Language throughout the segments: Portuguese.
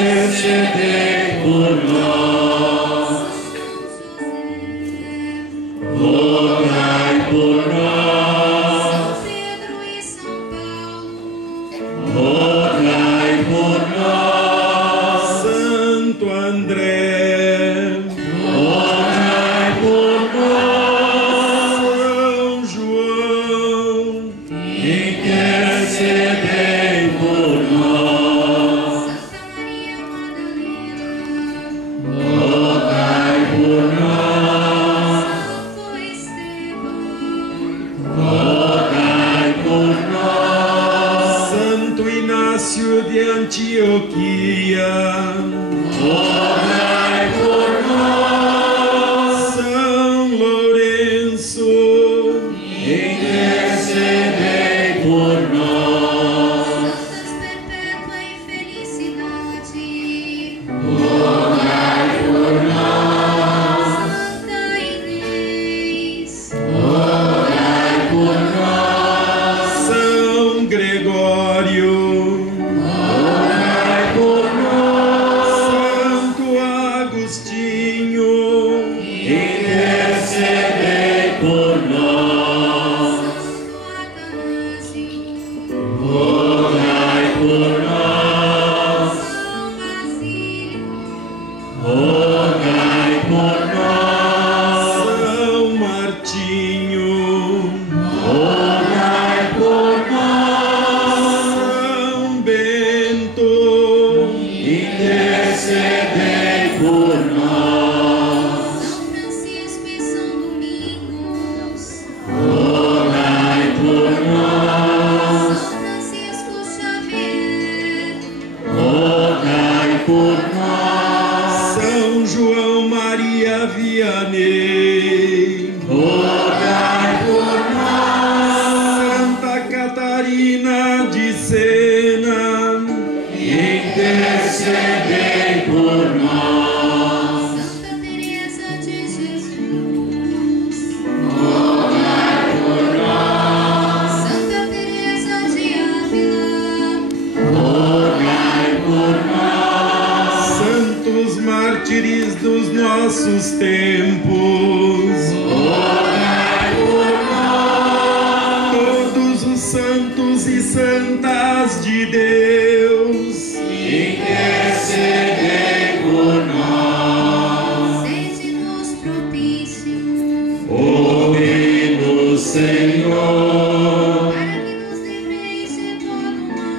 intercedei por nós. Rogai por nós. Pedro e São Paulo. Rogai por nós. Santo André, Rogai por nós. São João, Intercedei por nós. Santa Maria Madalena. Rogai por nós. Santo Estevão. Rogai por nós. Santo Inácio de Antioquia, Rogai por nós. São Lourenço, Intercedei por nós. Santas perpétua e felicidade. Rogai por nós. Santa Inês. Rogai por nós. São Gregório, Rogai por nós. Santo Agostinho, Intercedei por nós. Santo Atanásio. Rogai por nós. São Basílio. Rogai por nós. São Martinho, Rogai por nós. São Bento, Intercedei por nós. São Francisco e São Domingos. Rogai por nós. São Francisco Xavier. Rogai por nós. São João Maria Vianney, Rogai por nós. Santa Catarina de Sena, Intercedei por nós. Santa Teresa de Jesus. Rogai por nós. Santa Teresa de Ávila. Rogai por nós. santos mártires dos nossos tempos, Rogai por nós. todos os santos e santas de Deus, Intercedei por nós. Sede-nos propício. Ouve-nos, Senhor. Para que nos livreis de todo mal.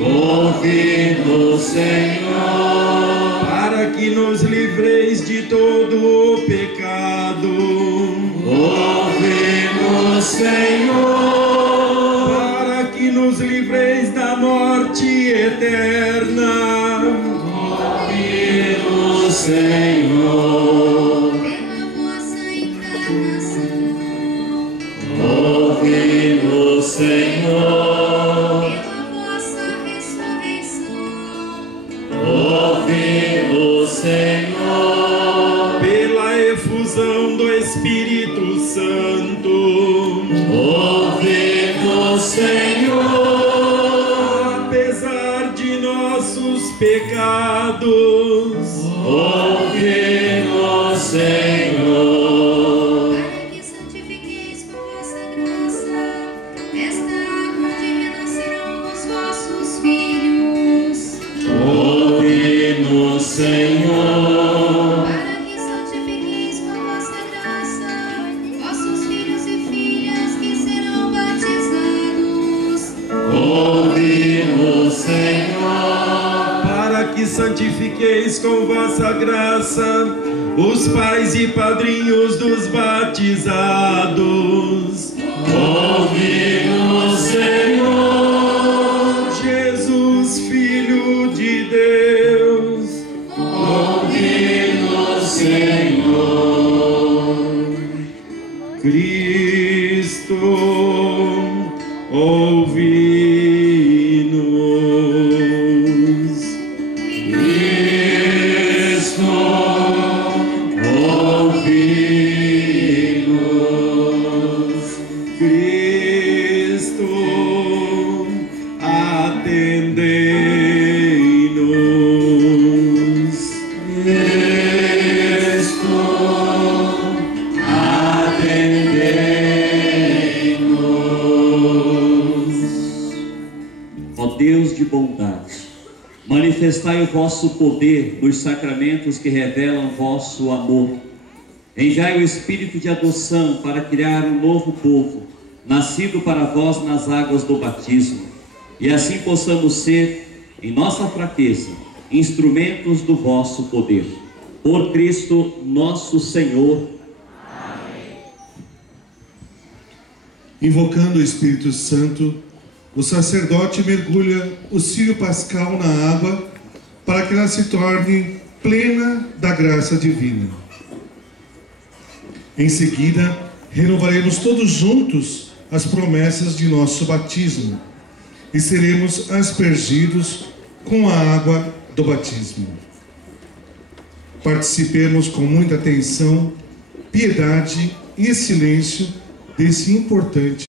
Ouve-nos, Senhor. para que nos livreis de todo o pecado, Ouve-nos, Senhor. para que nos livreis da morte eterna. Ouve-nos, Senhor. Pela vossa encarnação. Ouve-nos, Senhor. Pela vossa ressurreição. Ouve-nos, Senhor. Pela efusão do Espírito Santo, Ouve-nos, Senhor. apesar de nossos pecados, Ouve-nos, Senhor. Para que santifiqueis com vossa graça esta água de renascerão os vossos filhos. Ouve-nos, Senhor. Para que santifiqueis com vossa graça vossos filhos e filhas que serão batizados. Ouve-nos, Senhor. para que santifiqueis com vossa graça os pais e padrinhos dos batizados. Ouve-nos, Senhor. Jesus, Filho de Deus, Ouve-nos, Senhor. Cristo, ouvi-nos. Cristo, ouvi-nos. Cristo, atendei-nos. manifestai o vosso poder nos sacramentos que revelam vosso amor. Enviai o Espírito de adoção para criar um novo povo, nascido para vós nas águas do batismo, e assim possamos ser, em nossa fraqueza, instrumentos do vosso poder. Por Cristo nosso Senhor. Invocando o Espírito Santo, o sacerdote mergulha o círio pascal na água para que ela se torne plena da graça divina. Em seguida, renovaremos todos juntos as promessas de nosso batismo e seremos aspergidos com a água do batismo. Participemos com muita atenção, piedade e silêncio desse importante